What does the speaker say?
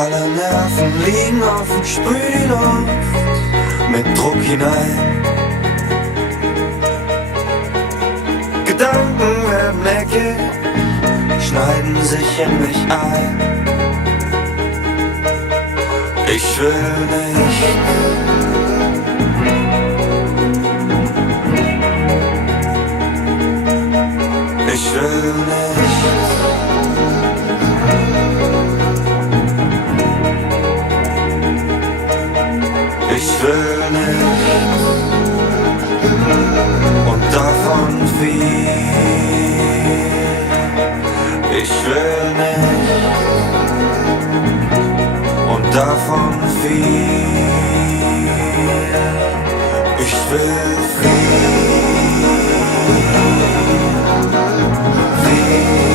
Alle Nerven liegen offen, sprüh die Luft mit Druck hinein. Gedanken werden eckig, schneiden sich in mich ein. Ich will nicht. Ich will nicht. Ich will nicht. Und davon viel. Ich will nicht. Und davon viel. Ich will viel. Viel.